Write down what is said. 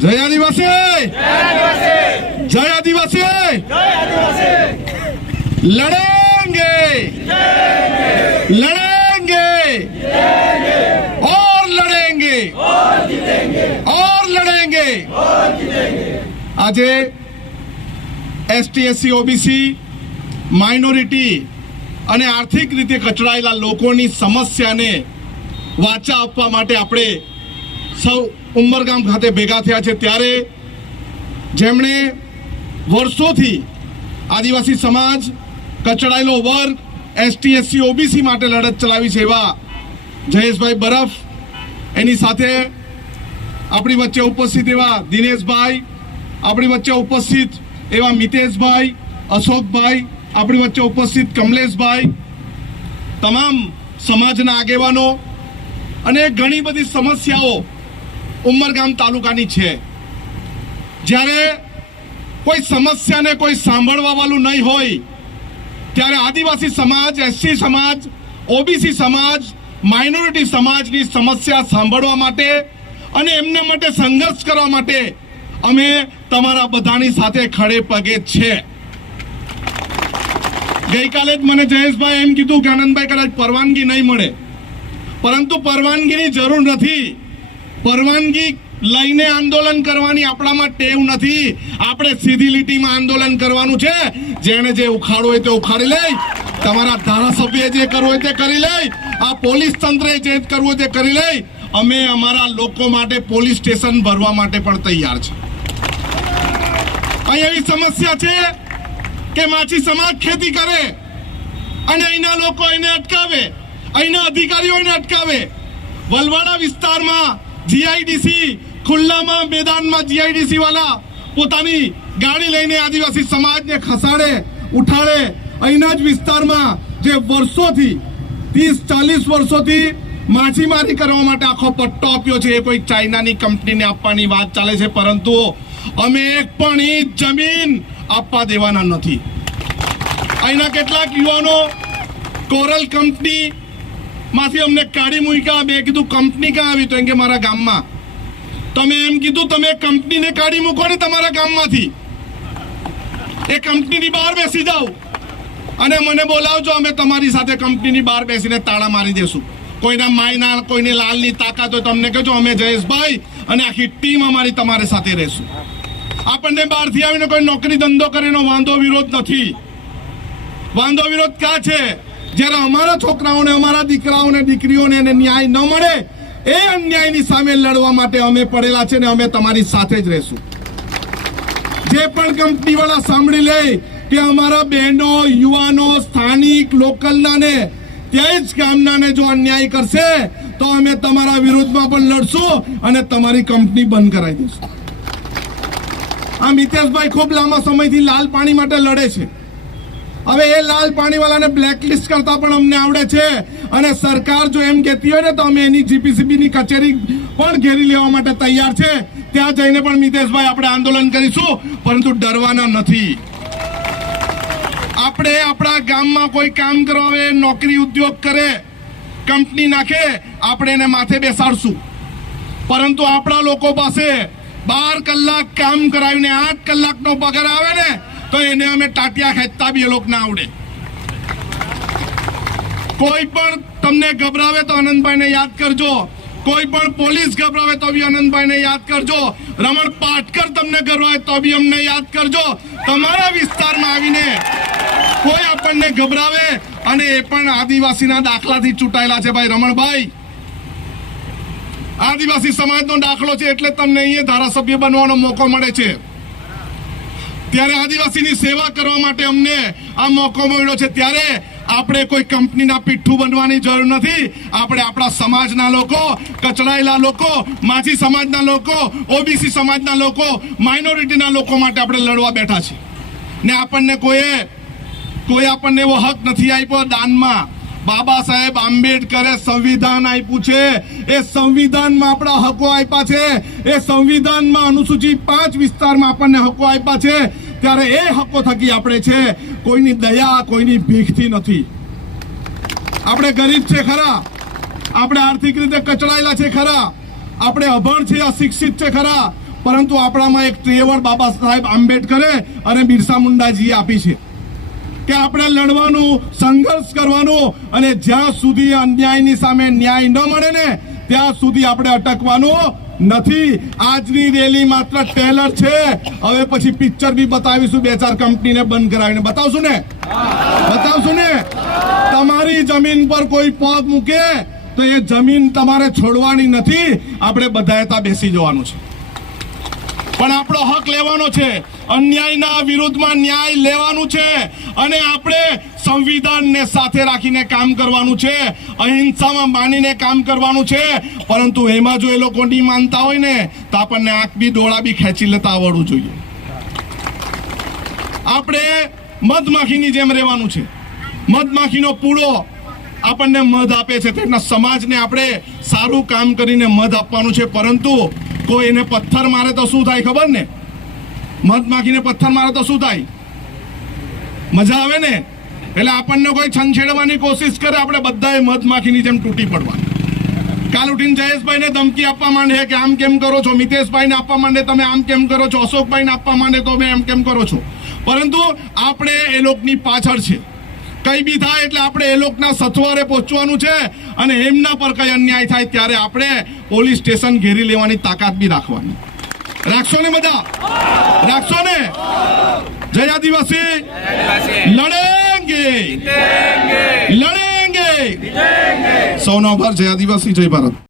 જય આદિવાસી! જય આદિવાસી! લડેંગે! લડેંગે! ઓર લડેંગે! ઓર લડેંગે! આજે એસટી એસસી ઓબીસી માઇનોરિટી અને આર્થિક રીતે કચડાયેલા લોકોની સમસ્યાને વાચા આપવા માટે આપણે સૌ ઉમરગામ ખાતે ભેગા થયા છે ત્યારે જેમણે વર્ષોથી આદિવાસી સમાજ, કચડાયેલો વર્ગ, એસટી, એસસી, ઓબીસી માટે લડત ચલાવી છે એવા જયેશભાઈ બરફ, એની સાથે આપણી વચ્ચે ઉપસ્થિત એવા દિનેશભાઈ, આપણી વચ્ચે ઉપસ્થિત એવા મિતેશભાઈ, અશોકભાઈ, આપણી વચ્ચે ઉપસ્થિત કમલેશભાઈ, તમામ સમાજના આગેવાનો અને ઘણી બધી સમસ્યાઓ ઉમરગામ તાલુકાની છે. જ્યારે કોઈ સમસ્યાને કોઈ સાંભળવા વાળું નહીં હોય, ત્યારે આદિવાસી સમાજ, એસસી સમાજ, ઓબીસી સમાજ, માઇનોરિટી સમાજની સમસ્યા સાંભળવા માટે અને એમને માટે સંઘર્ષ કરવા માટે અમે તમારા બધાની સાથે ખડે પગે છે. ગઈકાલે જ મને જયેશભાઈ એમ કીધું કે આનંદભાઈ કદાચ પરવાનગી નહીં મળે. પરંતુ પરવાનગીની જરૂર નથી. પરવાનગી લઈને આંદોલન કરવાની આપણામાં ટેવ નથી. આપણે સીધી લીટીમાં આંદોલન કરવાનું છે. જેણે જે ઉખાડો હોય તે ઉખાડી લે તમારા ધારાસભ્ય જે કરવું હોય તે કરી લે આ પોલીસ તંત્રે જે કરવું હોય તે કરી લે અમે અમારા લોકો માટે પોલીસ સ્ટેશન ભરવા માટે પણ તૈયાર છે. અહીં એવી સમસ્યા છે કે માછી સમાજ ખેતી કરે અને અહીંના લોકો એને અટકાવે, અહીંના અધિકારીઓ એને અટકાવે. વલવાડા વિસ્તારમાં જીઆઈડીસી ખુલ્લામાં મેદાનમાં જીઆઈડીસી વાળા પોતાની ગાડી લઈને આદિવાસી સમાજને ખસાડે, ઉઠાડે. અહીંના જ વિસ્તારમાં જે વર્ષોથી, ત્રીસ, ચાલીસ વર્ષોથી માછીમારી કરવા માટે આખો પટ્ટો આપ્યો છે, એ કોઈ ચાઇનાની કંપનીને આપવાની વાત ચાલે છે, પરંતુ અમે એક પણ ઇંચ જમીન આપવા દેવાના નથી. અહીંના કેટલાક યુવાનો કોરલ કંપની માંથી અમને કાઢી મૂક્યા મેં કીધું કંપની ક્યાં આવી તો, એમ કે મારા ગામમાં. તમે એમ કીધું, તમે કંપનીને કાઢી મૂકો ને તમારા ગામમાંથી. એ કંપનીની બહાર બેસી જાઓ. અને મને બોલાવજો, અમે તમારી સાથે કંપનીની બહાર બેસીને તાળા મારી દેશું. કોઈના માયના, કોઈને લાલની તાકાત હોય તો અમને કહેજો, અમે જયેશભાઈ અને આખી ટીમ અમારી તમારી સાથે રહેશું. આપણને બહારથી આવીને કોઈ નોકરી ધંધો કરીને વાંધો વિરોધ નથી. વાંધો વિરોધ ક્યાં છે? જ્યારે અમારા છોકરાઓને, અમારા દીકરાઓને, દીકરીઓને એને ન્યાય ન મળે, એ અન્યાયની સામે લડવા માટે અમે પડેલા છે ને અમે તમારી સાથે જ રહેશું. જે પણ કંપની વાળા સાંભળી લે કે અમારા બહેનો, યુવાનો, સ્થાનિક, લોકલના ને ત્યાં જ ગામનાને જો અન્યાય કરશે, તો અમે તમારા વિરુદ્ધમાં પણ લડશું અને તમારી કંપની બંધ કરાવી દઈશું. આ મિતેશભાઈ ખૂબ લાંબા સમયથી લાલ પાણી માટે લડે છે. હવે એ લાલ પાણીવાળાને બ્લેકલિસ્ટ કરતા પણ અમને આવડે છે. અને સરકાર જો એમ કહેતી હોય ને, તો અમે એની જીપીસીબીની કચેરી પણ ઘેરી લેવા માટે તૈયાર છે. ત્યાં જઈને પણ મિતેશભાઈ આપણે આંદોલન કરીશું, પરંતુ ડરવાના નથી. આપણે આપણા ગામમાં કોઈ કામ કરવા, નોકરી ઉદ્યોગ કરે, કંપની નાખે, આપણે એને માથે બેસાડશું. પરંતુ આપણા લોકો પાસે બાર કલાક કામ કરાવીને આઠ કલાકનો પગાર આવે ને તો એને અમે ટાટિયા ખેંચતા બી એ લોક ના આવડે. કોઈ પણ તમને ગભરાવે તો આનંદભાઈને યાદ કરજો. કોઈ પણ પોલીસ ગભરાવે તો બી આનંદભાઈને યાદ કરજો. રમણ પાટકર તમને ગભરાવે તો બી અમને યાદ કરજો. તમારા વિસ્તારમાં આવીને કોઈ આપણને ગભરાવે અને એ પણ આદિવાસીના દાખલાથી ચૂંટાયેલા છે ભાઈ રમણભાઈ. આદિવાસી સમાજનો દાખલો છે એટલે તમને અહીંયા ધારાસભ્ય બનવાનો મોકો મળે છે. ત્યારે આદિવાસીની સેવા કરવા માટે અમને આ મોકો મળ્યો છે. ત્યારે આપણે કોઈ કંપનીના પીઠું બનવાની જરૂર નથી. આપણે આપણા સમાજના લોકો, કચડાયેલા લોકો માછી સમાજના લોકો, ઓબીસી સમાજના લોકો, માઇનોરિટીના લોકો માટે આપણે લડવા બેઠા છીએ. ને આપણને કોઈએ, કોઈ આપણને એવો હક નથી આપ્યો દાનમાં. બાબા સાહેબ આંબેડકરે સંવિધાન આપ્યું છે. એ સંવિધાનમાં આપણા હકો આપ્યા છે. એ સંવિધાનમાં અનુસૂચિત પાંચ વિસ્તારમાં આપણને હકો આપ્યા છે. ત્યારે એ હકો થકી આપણે છે, કોઈની દયા, કોઈની ભીખથી નથી. આપણે ગરીબ છે ખરા. આપણે આર્થિક રીતે કચડાયેલા છે ખરા. આપણે અભણ છે, અશિક્ષિત છે ખરા. પરંતુ આપણામાં એક ટ્રેવર બાબા સાહેબ આંબેડકરે અને બિરસા મુંડાજીએ આપી છે. કે આપણે લડવાનું, સંઘર્ષ કરવાનું અને જ્યાં સુધી અન્યાયની સામે ન્યાય ન મળે ને, ત્યાં સુધી આપણે અટકવાનું નથી. આજની રેલી માત્ર ટેલર છે. હવે પછી પિક્ચર બી બતાવીશું બે ચાર કંપનીને બંધ કરાવીને. બતાવશું ને? બતાવશું ને? તમારી જમીન પર કોઈ પગ મૂકે તો એ જમીન તમારે છોડવાની નથી. આપણે બધાએ ત્યાં બેસી જવાનું છે. પણ આપણો હક લેવાનો છે. અન્યાયના વિરુદ્ધમાં ન્યાય લેવાનું છે અને આપણે સંવિધાનને સાથે રાખીને કામ કરવાનું છે. અહિંસામાં માનીને કામ કરવાનું છે. પરંતુ એમાં જો એ લોકો નહીં માનતા હોય ને, તો આપણને આંખ બી ડોળા બી ખેંચી લેતા આવડવું જોઈએ. આપણે મધમાખીની જેમ રહેવાનું છે. મધમાખીનો પૂળો આપણને મધ આપે છે. તેના સમાજને આપણે સારું કામ કરીને મધ આપવાનું છે. પરંતુ કોઈ એને પથ્થર મારે તો શું થાય ખબર ને? મધમાખીને પથ્થર મારે તો શું થાય? મજા આવે ને? એટલે આપણને કોઈ છંછેડવાની કોશિશ કરે, આપણે બધાએ મધમાખીની જેમ તૂટી પડવા કાલ ઉઠીને જયેશભાઈને ધમકી આપવા માંડે કે આમ કેમ કરો છો? મિતેશભાઈને આપવા માંડે તમે આમ કેમ કરો છો? અશોકભાઈને આપવા માંડે તો તમે એમ કેમ કરો છો? પરંતુ આપણે એ લોકની પાછળ છે. કઈ બી થાય એટલે આપણે એ લોકના સથવારે પહોંચવાનું છે અને એમના પર કઈ અન્યાય થાય ત્યારે આપણે પોલીસ સ્ટેશન ઘેરી લેવાની તાકાત બી રાખવાની. રાખશો ને બધા? રાખશો ને? જય આદિવાસી. લડેંગે. લડેંગે. સૌનો આભાર જય આદિવાસી જય ભારત.